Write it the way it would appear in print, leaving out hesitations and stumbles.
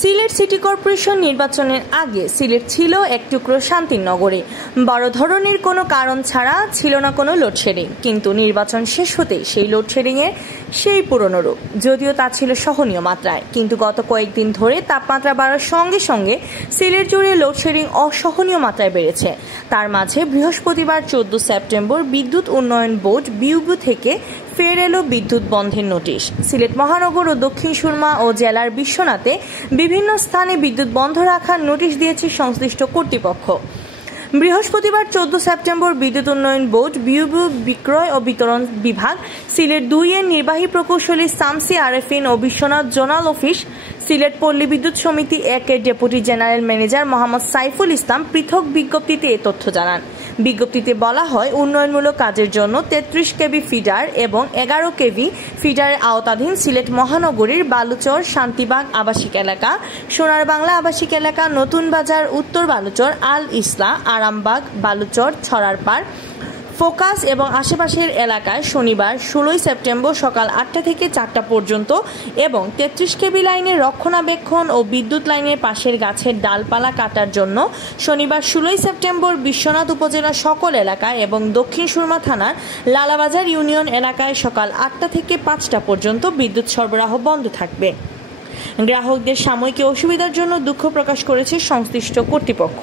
Sylhet city corporation নির্বাচনের আগে সিলেট ছিল এক টুকরো শান্তির নগরী। বড় ধরনের কোনো কারণ ছাড়া ছিল না কোনো লোডশেডিং, কিন্তু নির্বাচন শেষ হতেই সেই লোডশেডিংয়ের সেই পুরনো রূপ, যদিও তা ছিল সহনীয় মাত্রায়। কিন্তু গত কয়েকদিন ধরে তাপমাত্রা বাড়ার সঙ্গে সঙ্গে সিলেট জুড়ে লোডশেডিং অসহনীয় মাত্রায় বেড়েছে। তার মাঝে বৃহস্পতিবার 14 সেপ্টেম্বর বিদ্যুৎ উন্নয়ন বোর্ড বিউবু থেকে ফের এলো বিদ্যুৎ বন্ধের নোটিশ। সিলেট মহানগর ও দক্ষিণ সুরমা ও জেলার বিশ্বনাথে বিভিন্ন স্থানে বিদ্যুৎ বন্ধ রাখার নোটিশ দিয়েছে সংশ্লিষ্ট কর্তৃপক্ষ। বৃহস্পতিবার 14 সেপ্টেম্বর বিদ্যুৎ উন্নয়ন বোর্ড বিউবু বিক্রয় ও বিতরণ বিভাগ, সিলেট 2 এর নির্বাহী প্রকৌশলী শামসী আরেফিন ও বিশ্বনাথ জোনাল অফিস, সিলেট পল্লী বিদ্যুৎ সমিতি 1 এর deputy general manager Mohammad Saiful Islam পৃথক বিজ্ঞপ্তিতে এ তথ্য জানান। বিজ্ঞপ্তিতে বলা হয়, উন্নয়নমূলক কাজের জন্য 33 কেভি ফিডার এবং 11 কেভি ফিডারের আওতাধীন সিলেট মহানগরীর বালুচর, শান্তিবাগ আবাসিক এলাকা, সোনার বাংলা আবাসিক এলাকা, নতুন বাজার, উত্তর বালুচর, আল ইসলা, আরামবাগ, বালুচর, ছড়ারপাড়, ফোকাস এবং আশেপাশের এলাকায় শনিবার 16 সেপ্টেম্বর সকাল 8টা থেকে 4টা পর্যন্ত এবং 33 কেভি লাইনের রক্ষণাবেক্ষণ ও বিদ্যুৎ লাইনের পাশের গাছের ডালপালা কাটার জন্য শনিবার 16 সেপ্টেম্বর বিশ্বনাথ উপজেলার সকল এলাকায় এবং দক্ষিণ সুরমা থানার লালাবাজার ইউনিয়ন এলাকায় সকাল 8টা থেকে 5টা পর্যন্ত বিদ্যুৎ সরবরাহ বন্ধ থাকবে। গ্রাহকদের সাময়িক অসুবিধার জন্য দুঃখ প্রকাশ করেছে সংশ্লিষ্ট কর্তৃপক্ষ।